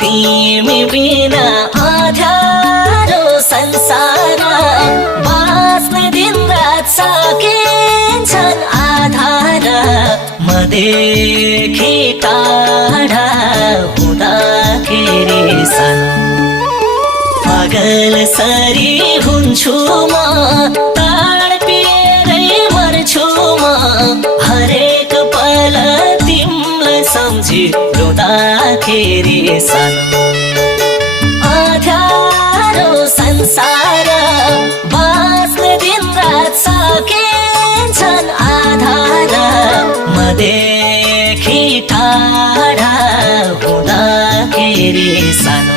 तिमी बिना अँध्यारो संसार बाँच्ने दिन रात सकिन्छन् आधार मदेखि टाढा हुँदाखेरि सानो पागल सरी हुन्छु म तडपिएरै मर्छु म हरेक पल तिमीलाई सम्झी रुँदाखेरि सानो अँध्यारो संसार बाँच्ने दिन रात सकिन्छन् आधार मदेखि टाढा हुँदाखेरि सानो